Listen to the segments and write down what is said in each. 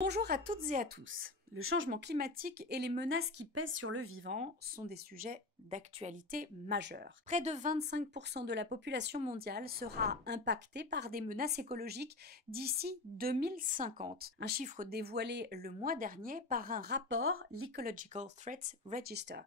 Bonjour à toutes et à tous. Le changement climatique et les menaces qui pèsent sur le vivant sont des sujets d'actualité majeure. Près de 25% de la population mondiale sera impactée par des menaces écologiques d'ici 2050, un chiffre dévoilé le mois dernier par un rapport, l'Ecological Threats Register.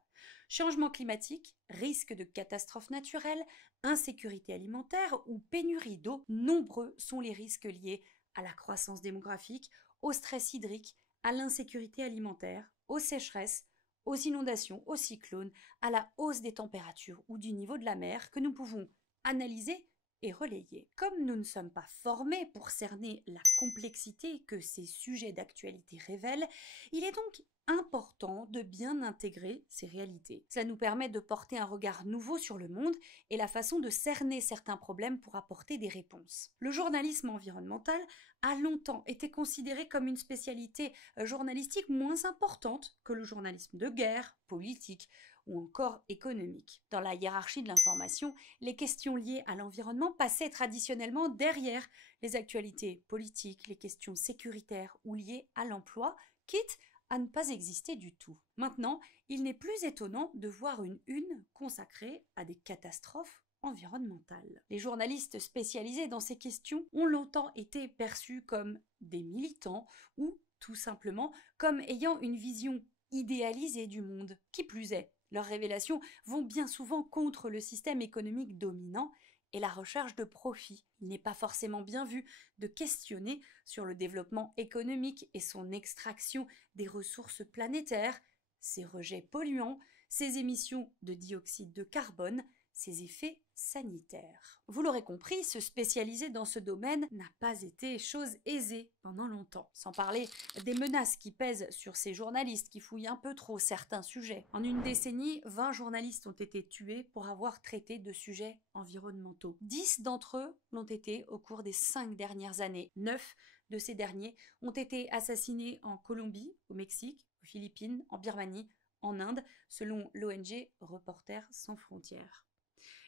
Changement climatique, risque de catastrophes naturelles, insécurité alimentaire ou pénurie d'eau, nombreux sont les risques liés à la croissance démographique, au stress hydrique, à l'insécurité alimentaire, aux sécheresses, aux inondations, aux cyclones, à la hausse des températures ou du niveau de la mer que nous pouvons analyser et relayer. Comme nous ne sommes pas formés pour cerner la complexité que ces sujets d'actualité révèlent, il est donc important de bien intégrer ces réalités. Cela nous permet de porter un regard nouveau sur le monde et la façon de cerner certains problèmes pour apporter des réponses. Le journalisme environnemental a longtemps été considéré comme une spécialité journalistique moins importante que le journalisme de guerre, politique ou encore économique. Dans la hiérarchie de l'information, les questions liées à l'environnement passaient traditionnellement derrière les actualités politiques, les questions sécuritaires ou liées à l'emploi, quitte à ne pas exister du tout. Maintenant, il n'est plus étonnant de voir une une consacrée à des catastrophes environnementales. Les journalistes spécialisés dans ces questions ont longtemps été perçus comme des militants ou tout simplement comme ayant une vision idéalisée du monde. Qui plus est, leurs révélations vont bien souvent contre le système économique dominant et la recherche de profit. Il n'est pas forcément bien vu de questionner sur le développement économique et son extraction des ressources planétaires, ses rejets polluants, ses émissions de dioxyde de carbone, ses effets sanitaires. Vous l'aurez compris, se spécialiser dans ce domaine n'a pas été chose aisée pendant longtemps. Sans parler des menaces qui pèsent sur ces journalistes qui fouillent un peu trop certains sujets. En une décennie, 20 journalistes ont été tués pour avoir traité de sujets environnementaux. 10 d'entre eux l'ont été au cours des 5 dernières années. 9 de ces derniers ont été assassinés en Colombie, au Mexique, aux Philippines, en Birmanie, en Inde, selon l'ONG Reporters sans frontières.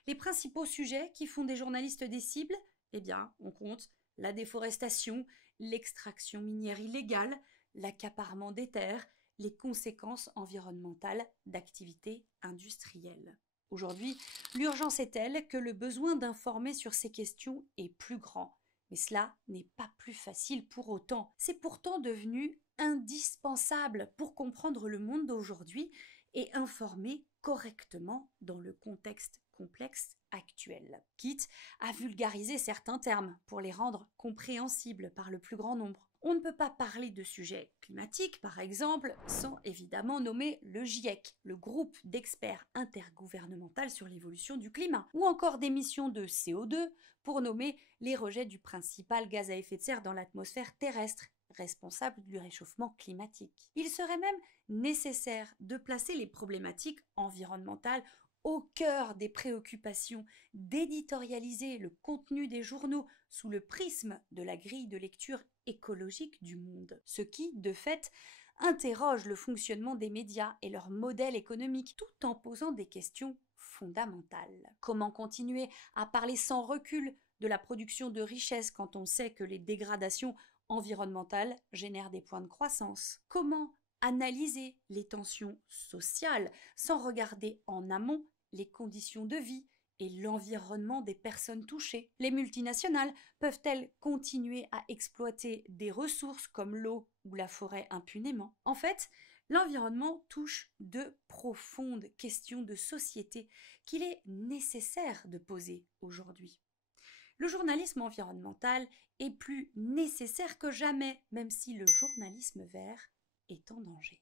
Les principaux sujets qui font des journalistes des cibles, eh bien, on compte la déforestation, l'extraction minière illégale, l'accaparement des terres, les conséquences environnementales d'activités industrielles. Aujourd'hui, l'urgence est telle que le besoin d'informer sur ces questions est plus grand. Mais cela n'est pas plus facile pour autant. C'est pourtant devenu indispensable pour comprendre le monde d'aujourd'hui et informer correctement dans le contexte complexe actuel, quitte à vulgariser certains termes pour les rendre compréhensibles par le plus grand nombre. On ne peut pas parler de sujets climatiques, par exemple, sans évidemment nommer le GIEC, le groupe d'experts intergouvernemental sur l'évolution du climat, ou encore d'émissions de CO2 pour nommer les rejets du principal gaz à effet de serre dans l'atmosphère terrestre, responsable du réchauffement climatique. Il serait même nécessaire de placer les problématiques environnementales au cœur des préoccupations, d'éditorialiser le contenu des journaux sous le prisme de la grille de lecture écologique du monde. Ce qui, de fait, interroge le fonctionnement des médias et leur modèle économique tout en posant des questions fondamentales. Comment continuer à parler sans recul de la production de richesses quand on sait que les dégradations environnementales génèrent des points de croissance? Comment analyser les tensions sociales sans regarder en amont les conditions de vie et l'environnement des personnes touchées? Les multinationales peuvent-elles continuer à exploiter des ressources comme l'eau ou la forêt impunément? En fait, l'environnement touche de profondes questions de société qu'il est nécessaire de poser aujourd'hui. Le journalisme environnemental est plus nécessaire que jamais, même si le journalisme vert est en danger.